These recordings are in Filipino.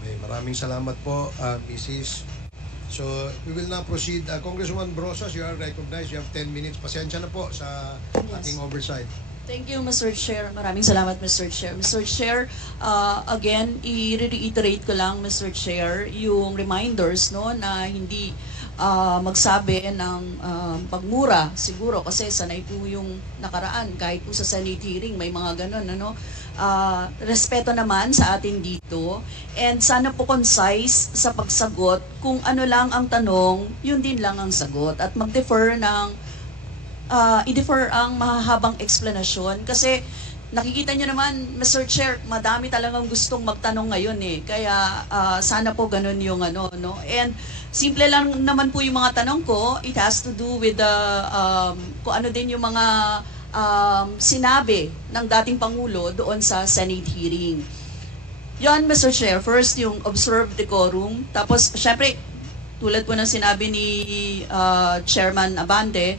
Okay, maraming salamat po, Mrs. So, we will now proceed. Congresswoman Brosas, you are recognized. You have 10 minutes. Pasensya na po sa ating oversight. Thank you, Mr. Chair. Maraming salamat, Mr. Chair. Mr. Chair, again, i-reiterate ko lang, Mr. Chair, yung reminders no, na hindi magsabi ng pagmura siguro kasi sanay po yung nakaraan kahit po sa Senate hearing may mga ganun ano. Respeto naman sa atin dito and sana po concise sa pagsagot kung ano lang ang tanong, yun din lang ang sagot at mag-defer ng i-defer ang mahahabang explanation kasi nakikita nyo naman, Mr. Chair, madami talagang gustong magtanong ngayon eh. Kaya sana po ganun yung ano, no? And simple lang naman po yung mga tanong ko. It has to do with the, kung ano din yung mga sinabi ng dating Pangulo doon sa Senate hearing. Yon, Mr. Chair. First, yung observed decorum. Tapos, syempre, tulad po ng sinabi ni Chairman Abante,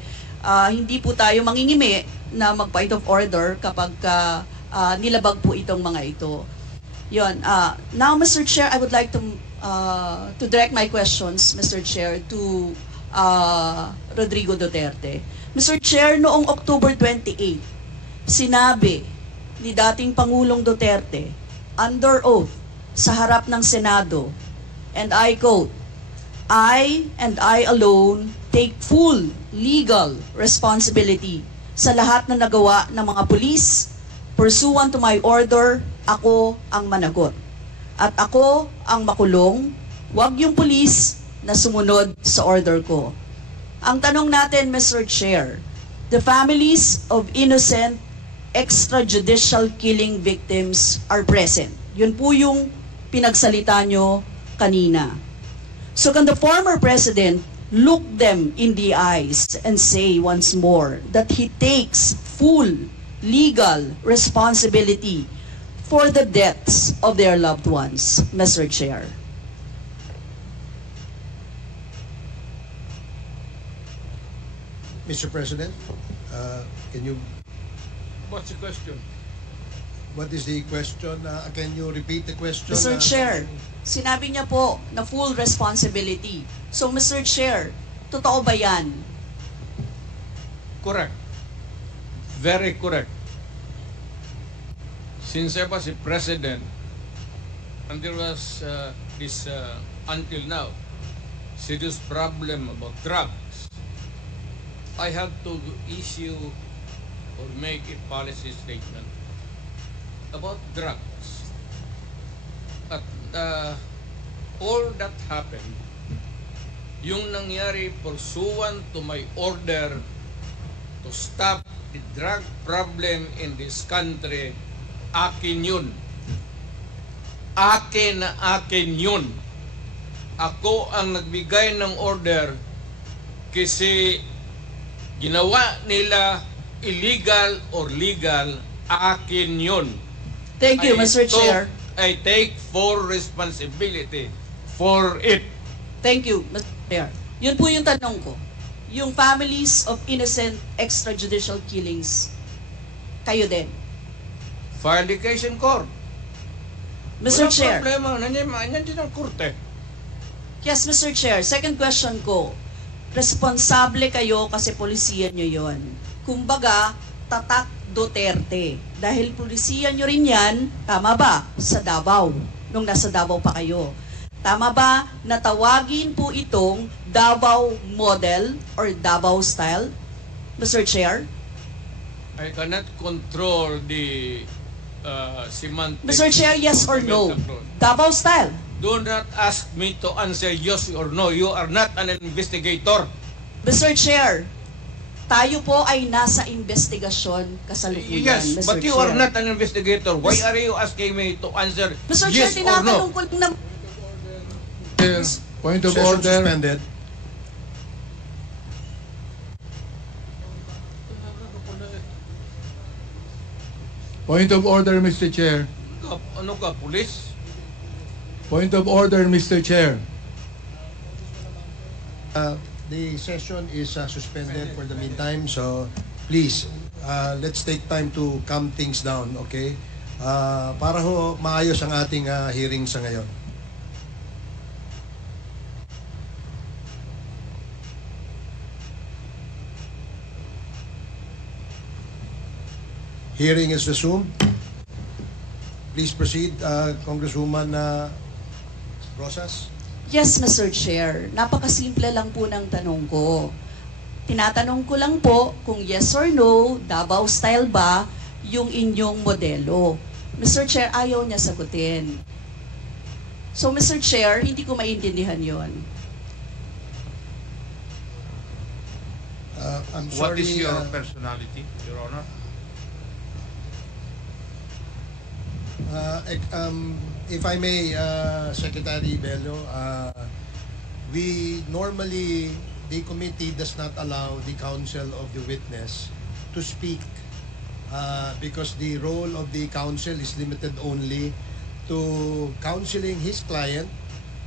hindi po tayo mangingimi na mag-point of order kapag nilabag po itong mga ito. Yon. Now, Mr. Chair, I would like to direct my questions, Mr. Chair, to Rodrigo Duterte. Mr. Chair, noong October 28, sinabi ni dating Pangulong Duterte, under oath, sa harap ng Senado, and I quote, I and I alone take full legal responsibility sa lahat na nagawa ng mga pulis. Pursuant to my order, ako ang managot. At ako ang makulong, wag yung pulis na sumunod sa order ko. Ang tanong natin, Mr. Chair, the families of innocent extrajudicial killing victims are present. Yun po yung pinagsalita nyo kanina. So can the former president look them in the eyes and say once more that he takes full legal responsibility for the deaths of their loved ones, Mr. Chair? Mr. President, can you... What's the question? What is the question? Can you repeat the question? Mr. Chair, sinabi niya po na full responsibility. So, Mr. Chair, totoo ba yan? Correct. Very correct. Since I was a president, and there was this, until now, serious problem about drugs, I have to issue or make a policy statement about drugs. At all that happened, yung nangyari pursuant to my order to stop the drug problem in this country, akin yun. Akin na akin yun. Ako ang nagbigay ng order kasi ginawa nila illegal or legal, akin yun. Thank you, Mr. Chair. I take full responsibility for it. Thank you, Mr. Chair. Yun po yung tanong ko. Yung families of innocent extrajudicial killings, kayo din. File the case in court. Mr. Walang Chair. problema. Nandiyan ang korte. Yes, Mr. Chair. Second question ko. Responsable kayo kasi polisiya nyo yon. Kumbaga, tatak Duterte. Dahil polisiya nyo rin yan, tama ba? Sa Davao. Nung nasa Davao pa kayo. Tama ba na tawagin po itong Davao model or Davao style? Mr. Chair? I cannot control the semantics. Mr. Chair, yes or no? Davao style? Do not ask me to answer yes or no. You are not an investigator. Mr. Chair, tayo po ay nasa investigasyon kasalukuyan, Yes, Mr. but you Chair. are not an investigator. Why are you asking me to answer Mr. yes Chair, or tinatanong no? ko lang na... Point of Session order. suspended. Point of order, Mr. Chair. Ano ka, police? Point of order, Mr. Chair. The session is suspended for the meantime, so please, let's take time to calm things down, okay? Para ho maayos ang ating hearing sa ngayon. Hearing is resumed. Please proceed, Congresswoman Rosas. Yes, Mr. Chair. Napakasimple lang po ng tanong ko. Tinatanong ko lang po kung yes or no, Davao style ba yung inyong modelo. Mr. Chair, ayaw niya sagutin. So, Mr. Chair, hindi ko maintindihan yon. I'm What sorry, is your personality, Your Honor? If I may, Secretary Bello, we normally, the committee does not allow the counsel of the witness to speak because the role of the counsel is limited only to counseling his client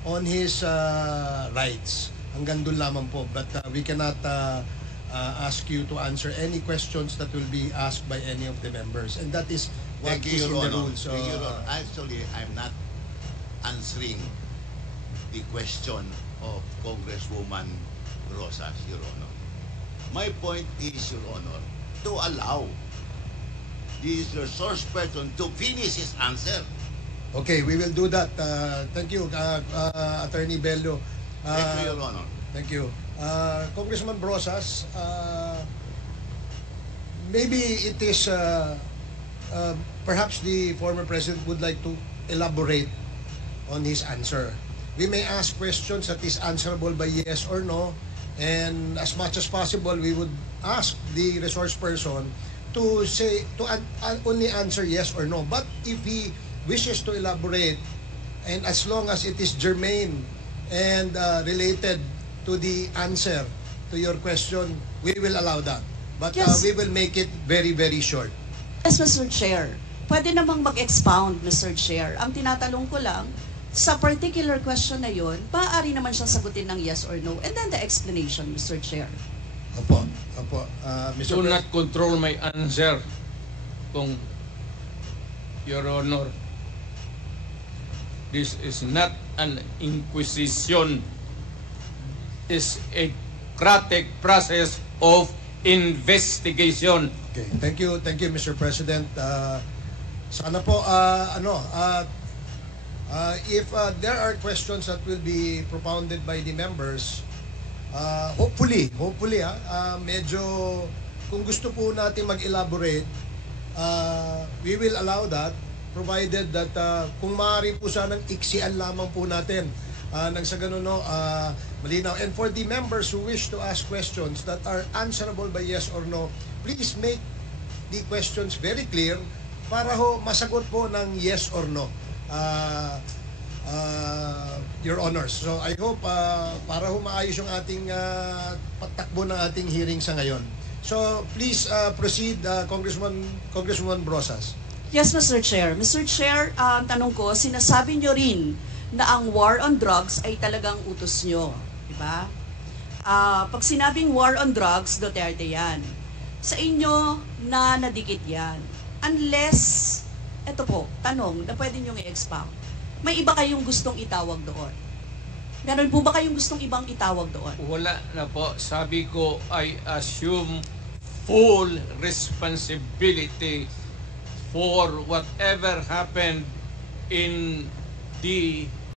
on his rights. Hanggang doon lamang po. But we cannot ask you to answer any questions that will be asked by any of the members. And that is what Thank is you, in Your the Honor. rules. Thank you, Your Honor. Actually, I'm not answering the question of Congresswoman Rosas, Your Honor. My point is, Your Honor, to allow this resource person to finish his answer. Okay, we will do that. Thank you, Attorney Bello. Thank you, Your Honor. Thank you. Congressman Brosas, maybe it is perhaps the former president would like to elaborate on his answer. We may ask questions that is answerable by yes or no, and as much as possible, we would ask the resource person to say to only answer yes or no. But if he wishes to elaborate, and as long as it is germane and related to the answer to your question, we will allow that. But Yes. we will make it very, very short. Yes, Mr. Chair. Pwede namang mag-expound, Mr. Chair. Ang tinatanong ko lang, sa particular question na yon, maaari naman siyang sagutin ng yes or no. And then the explanation, Mr. Chair. Opo, opo. Mr. Do not control my answer, kung Your Honor. This is not an inquisition. It's a democratic process of investigation. Okay, thank you, Mr. President. Sana po, if there are questions that will be propounded by the members, hopefully, medyo, kung gusto po natin mag-elaborate, we will allow that, provided that kung maaari po sanang iksian lamang po natin nang sa ganun, malinaw. And for the members who wish to ask questions that are answerable by yes or no, please make the questions very clear para ho masagot po ng yes or no, Your Honors. So I hope para ho maayos yung ating patakbo ng ating hearing sa ngayon. So please proceed, Congresswoman Brosas. Yes, Mr. Chair. Mr. Chair, ang tanong ko, sinasabi nyo rin na ang war on drugs ay talagang utos nyo. Diba? Pag sinabing war on drugs, Duterte yan. Sa inyo na nadikit yan. Unless, eto po, tanong na pwede nyo i-expound. May iba kayong gustong itawag doon? Meron po ba kayong gustong ibang itawag doon? Wala na po. Sabi ko, I assume full responsibility for whatever happened in the